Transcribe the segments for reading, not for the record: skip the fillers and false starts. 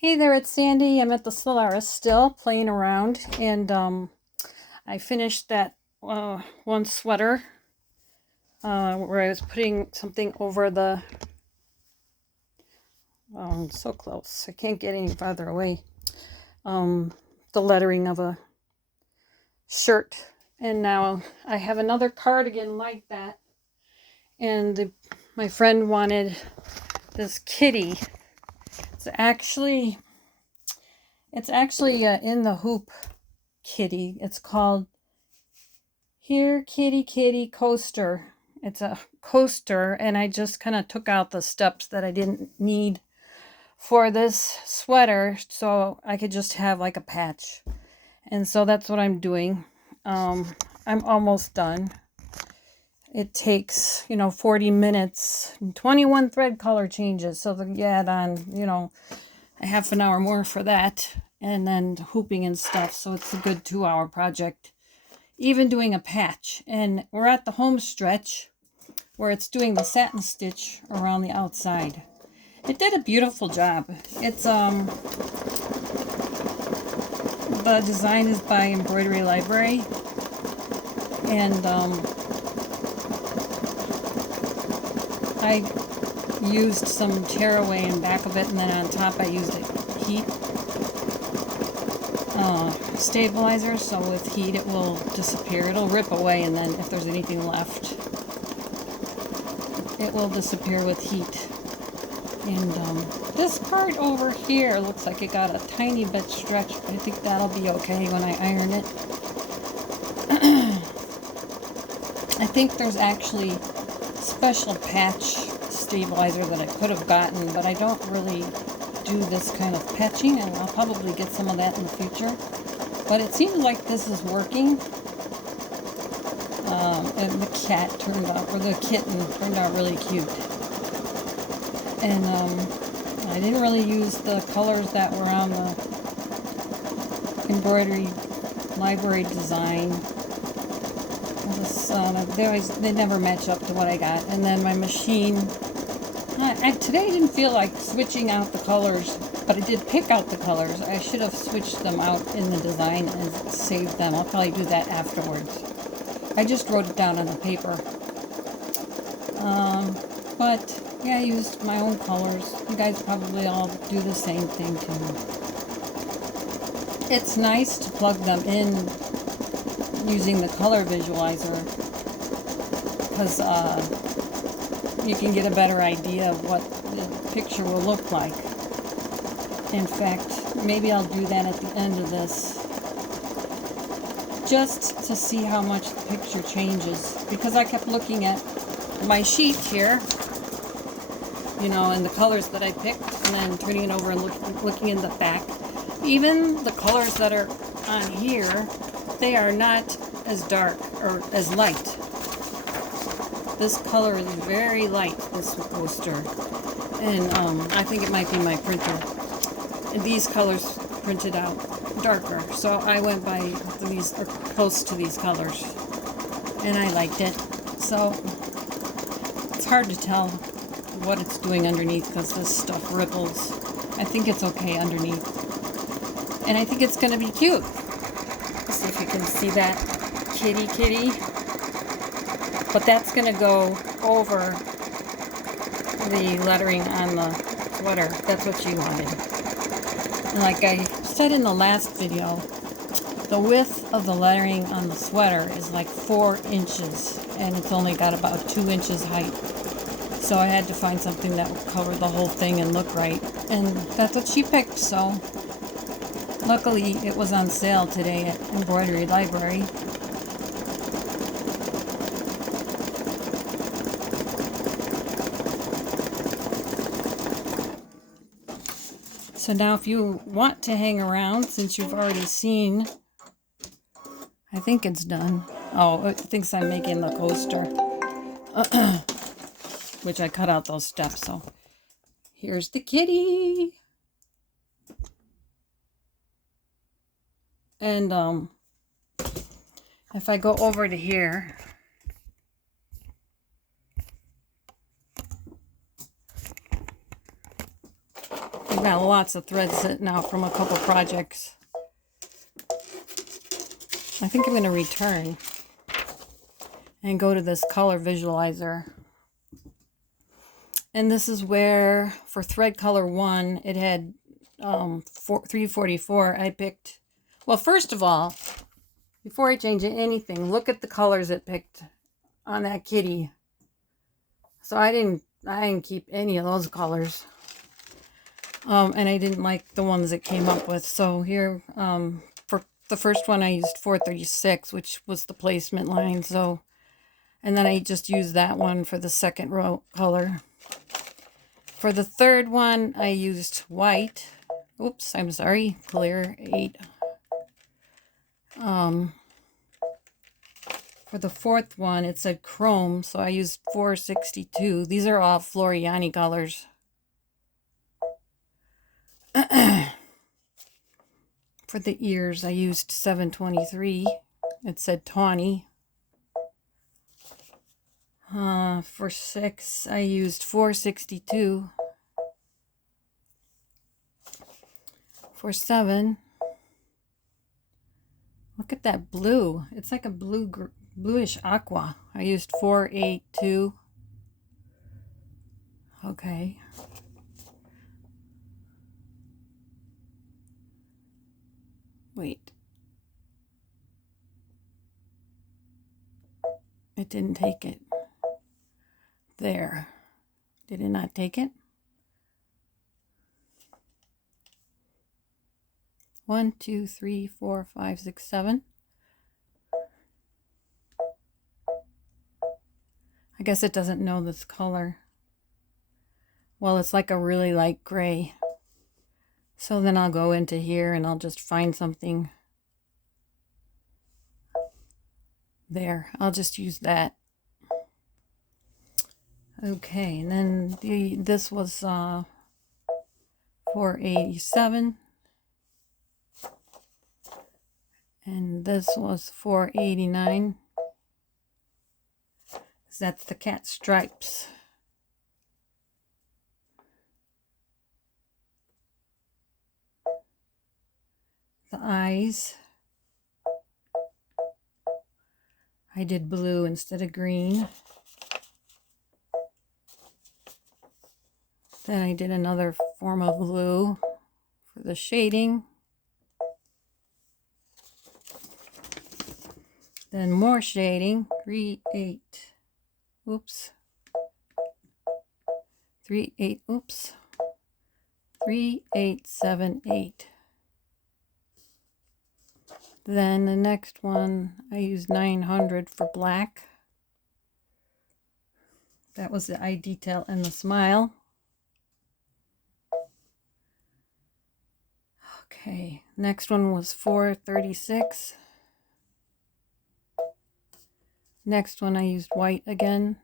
Hey there, it's Sandy. I'm at the Solaris still playing around, and I finished that one sweater where I was putting something over the, I'm so close, I can't get any farther away, the lettering of a shirt. And now I have another cardigan like that, and my friend wanted this kitty. It's actually in the hoop kitty. It's called Here Kitty Kitty Coaster. It's a coaster, and I just kind of took out the steps that I didn't need for this sweater so I could just have like a patch. And so that's what I'm doing. I'm almost done. It takes, 40 minutes, 21 thread color changes. So you add on, a half an hour more for that, and then hooping and stuff. So it's a good 2-hour project. Even doing a patch. And we're at the home stretch where it's doing the satin stitch around the outside. It did a beautiful job. It's the design is by Embroidery-Library, and I used some tearaway in back of it, and then on top I used a heat stabilizer, so with heat it will disappear. It'll rip away, and then if there's anything left, it will disappear with heat. And this part over here looks like it got a tiny bit stretched, but I think that'll be okay when I iron it. I think there's actually special patch stabilizer that I could have gotten, but I don't really do this kind of patching, and I'll probably get some of that in the future. But it seems like this is working. And the cat turned out, or the kitten turned out really cute. And I didn't really use the colors that were on the Embroidery-Library design. They never match up to what I got. And then my machine, today I didn't feel like switching out the colors, but I did pick out the colors. I should have switched them out in the design and saved them. I'll probably do that afterwards. I just wrote it down on the paper. But yeah, I used my own colors. You guys probably all do the same thing too. It's nice to plug them in using the color visualizer, because you can get a better idea of what the picture will look like. In fact, maybe I'll do that at the end of this, just to see how much the picture changes, because I kept looking at my sheet here, and the colors that I picked, and then turning it over and looking in the back. Even the colors that are on here, they are not as dark or as light. This color is very light, this poster, and I think it might be my printer. And these colors printed out darker, so I went by these, or close to these colors, and I liked it. So it's hard to tell what it's doing underneath because this stuff ripples. I think it's okay underneath, and I think it's going to be cute. Let's see if you can see that kitty. But that's going to go over the lettering on the sweater. That's what she wanted. And like I said in the last video, the width of the lettering on the sweater is like 4 inches, and it's only got about 2 inches height. So I had to find something that would cover the whole thing and look right. And that's what she picked, so luckily it was on sale today at Embroidery-Library. So now if you want to hang around, since you've already seen, I think it's done. Oh, it thinks I'm making the coaster, which I cut out those steps. So here's the kitty. And if I go over to here, I've got lots of threads sitting out from a couple projects. I think I'm going to return and go to this color visualizer. And this is where, for thread color 1, it had 344. I picked, well, first of all, before I change anything, look at the colors it picked on that kitty. So I didn't keep any of those colors. And I didn't like the ones it came up with. So here, for the first one, I used 436, which was the placement line. So, and then I just used that one for the second row color. For the third one, I used white. Oops, I'm sorry, clear 8. For the fourth one, it said chrome, so I used 462. These are all Floriani colors. For the ears, I used 723. It said tawny. For 6, I used 462. For 7, look at that blue. It's like a bluish aqua. I used 482. Okay. Wait. It didn't take it. There. Did it not take it? 1, 2, 3, 4, 5, 6, 7. I guess it doesn't know this color. Well, it's like a really light gray. So then I'll go into here and I'll just find something. There. I'll just use that. Okay, and then this was 487. And this was 489. That's the cat stripes. The eyes, I did blue instead of green. Then I did another form of blue for the shading. Then more shading, 3, 8, oops, 3, 8, oops, 3, 8, 7, 8. Then the next one, I used 900 for black. That was the eye detail and the smile. Okay, next one was 436. Next one I used white again.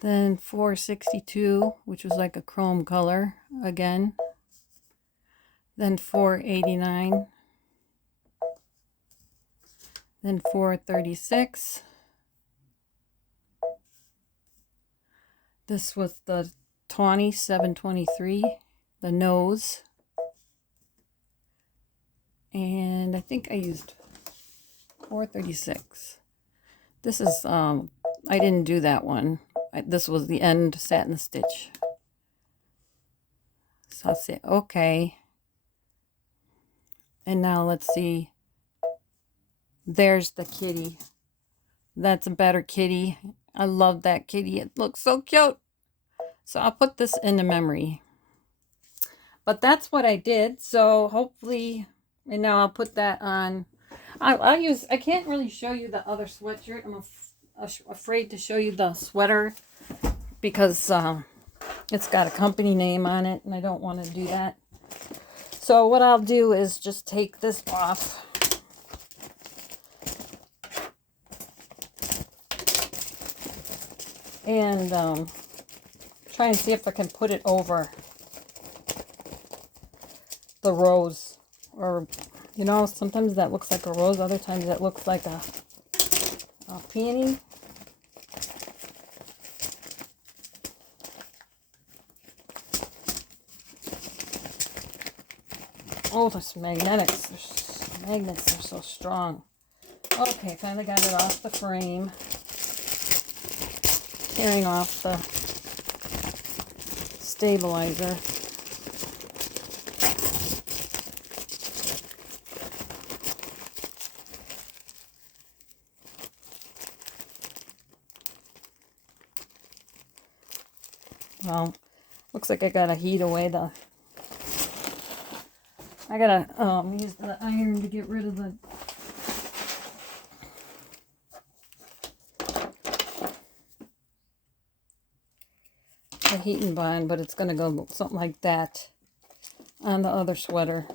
Then 462, which was like a chrome color again. Then 489. Then 436. This was the tawny 723, the nose. And I think I used 436. This is, I didn't do that one. This was the end satin stitch. So I'll say, okay. And now let's see. There's the kitty. That's a better kitty. I love that kitty. It looks so cute. So I'll put this in the memory. But that's what I did. So hopefully, and now I'll put that on. I can't really show you the other sweatshirt. I'm afraid to show you the sweater because it's got a company name on it and I don't want to do that. So what I'll do is just take this off. And try and see if I can put it over the rose. Or, you know, sometimes that looks like a rose, other times that looks like a peony. Oh, those magnets. Magnets are so strong. Okay, finally got it off the frame. Tearing off the stabilizer. Well, looks like I gotta heat away the... I gotta use the iron to get rid of the... heat and bind, but it's gonna go something like that on the other sweater.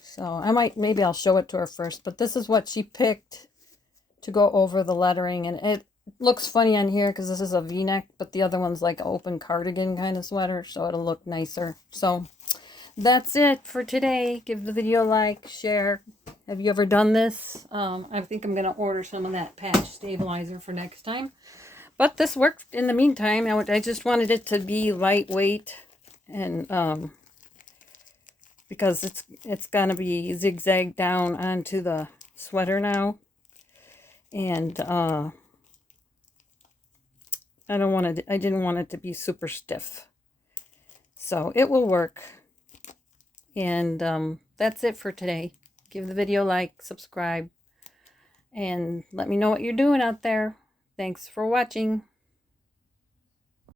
So maybe I'll show it to her first, but this is what she picked to go over the lettering, and it looks funny on here because this is a v-neck, but the other one's like an open cardigan kind of sweater, so it'll look nicer. So that's it for today. Give the video a like, share. Have you ever done this? I think I'm going to order some of that patch stabilizer for next time. But this worked in the meantime. I just wanted it to be lightweight, and because it's going to be zigzagged down onto the sweater now. And I didn't want it to be super stiff. So it will work. And that's it for today. Give the video a like, subscribe, and let me know what you're doing out there. Thanks for watching.